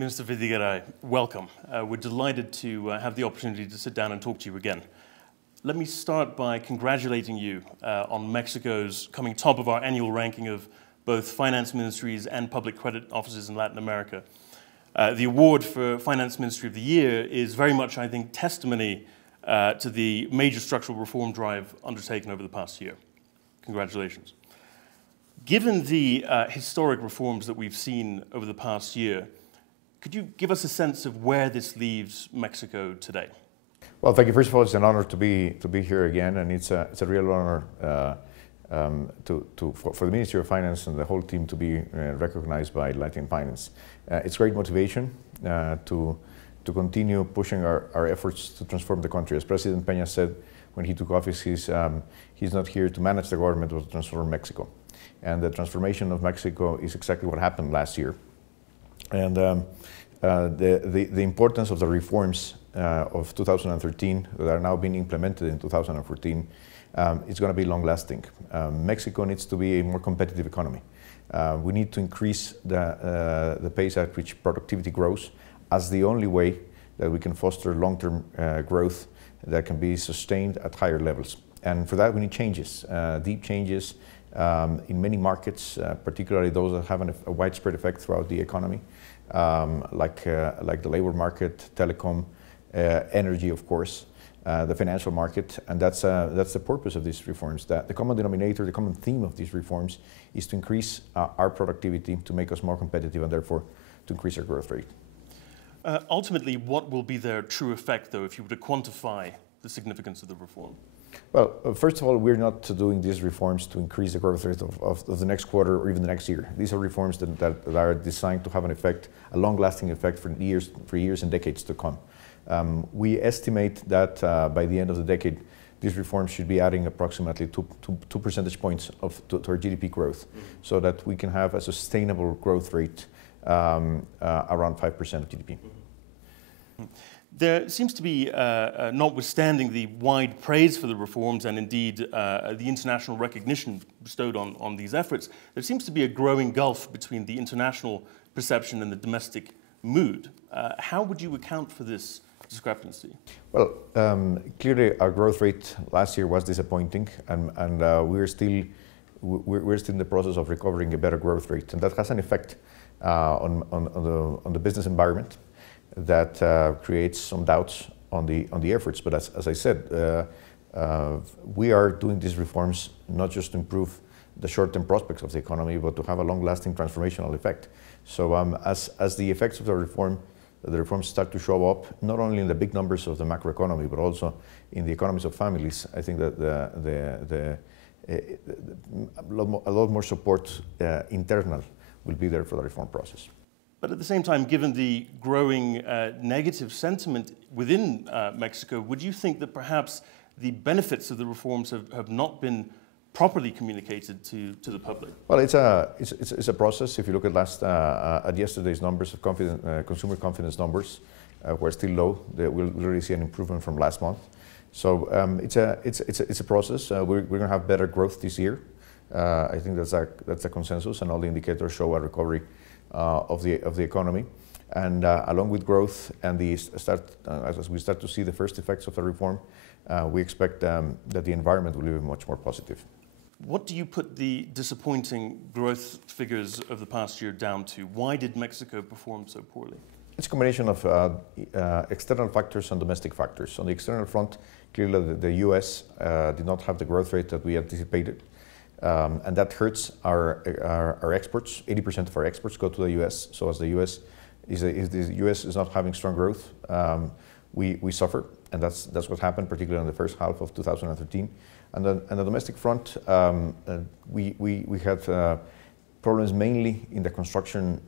Minister Videgaray, welcome. We're delighted to have the opportunity to sit down and talk to you again. Let me start by congratulating you on Mexico's coming top of our annual ranking of both finance ministries and public credit offices in Latin America. The award for Finance Ministry of the Year is very much, I think, testimony to the major structural reform drive undertaken over the past year. Congratulations. Given the historic reforms that we've seen over the past year, could you give us a sense of where this leaves Mexico today? Well, thank you. First of all, it's an honor to be here again, and it's a real honor for the Ministry of Finance and the whole team to be recognized by LatinFinance. It's great motivation to continue pushing our efforts to transform the country. As President Peña said when he took office, he's not here to manage the government, but to transform Mexico. And the transformation of Mexico is exactly what happened last year. And the importance of the reforms of 2013 that are now being implemented in 2014 is going to be long-lasting. Mexico needs to be a more competitive economy. We need to increase the pace at which productivity grows as the only way that we can foster long-term growth that can be sustained at higher levels. And for that we need changes, deep changes in many markets, particularly those that have a widespread effect throughout the economy, like the labor market, telecom, energy, of course, the financial market, and that's the purpose of these reforms. That the common denominator, the common theme of these reforms is to increase our productivity, to make us more competitive, and therefore to increase our growth rate. Ultimately, what will be their true effect, though, if you were to quantify the significance of the reform? Well, first of all, we're not doing these reforms to increase the growth rate of the next quarter or even the next year. These are reforms that are designed to have an effect, a long-lasting effect for years and decades to come. We estimate that by the end of the decade, these reforms should be adding approximately two percentage points to our GDP growth, so that we can have a sustainable growth rate around 5% of GDP. There seems to be, notwithstanding the wide praise for the reforms and indeed the international recognition bestowed on these efforts, there seems to be a growing gulf between the international perception and the domestic mood. How would you account for this discrepancy? Well, clearly our growth rate last year was disappointing, and we're still in the process of recovering a better growth rate, and that has an effect on the business environment that creates some doubts on the efforts. But as I said, we are doing these reforms not just to improve the short-term prospects of the economy, but to have a long-lasting transformational effect. So as the effects of the reforms start to show up, not only in the big numbers of the macroeconomy, but also in the economies of families, I think that a lot more support internal will be there for the reform process. But at the same time, given the growing negative sentiment within Mexico, would you think that perhaps the benefits of the reforms have not been properly communicated to the public? Well, it's a process. If you look at yesterday's numbers of consumer confidence numbers, were still low. We'll really see an improvement from last month. So it's a process. We're going to have better growth this year. I think that's a consensus, and all the indicators show a recovery of the economy, and along with growth and as we start to see the first effects of the reform, we expect that the environment will be much more positive. What do you put the disappointing growth figures of the past year down to? Why did Mexico perform so poorly? It's a combination of external factors and domestic factors. On the external front, clearly the U.S. did not have the growth rate that we anticipated. And that hurts our exports. 80% of our exports go to the U.S. So as the U.S. is not having strong growth, we suffer, and that's what happened, particularly in the first half of 2013. And on the domestic front, we had problems mainly in the construction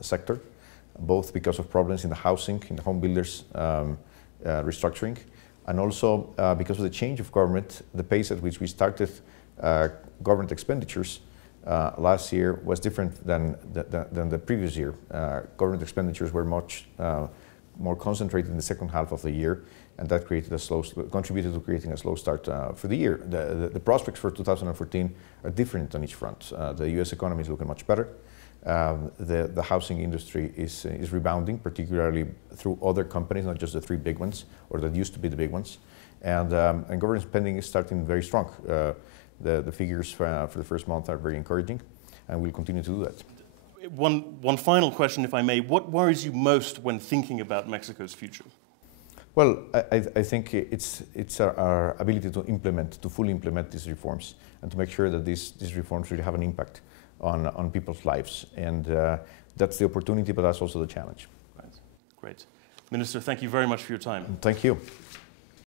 sector, both because of problems in the housing, in the home builders restructuring, and also because of the change of government. The pace at which we started government expenditures last year was different than the previous year. Government expenditures were much more concentrated in the second half of the year, and that contributed to creating a slow start for the year. The prospects for 2014 are different on each front. The U.S. economy is looking much better. the housing industry is rebounding, particularly through other companies, not just the three big ones, or that used to be the big ones. And government spending is starting very strong. The figures for the first month are very encouraging, and we'll continue to do that. One final question, if I may. What worries you most when thinking about Mexico's future? Well, I think it's our ability to fully implement these reforms, and to make sure that these reforms really have an impact on people's lives. And that's the opportunity, but that's also the challenge. Right. Great. Minister, thank you very much for your time. Thank you.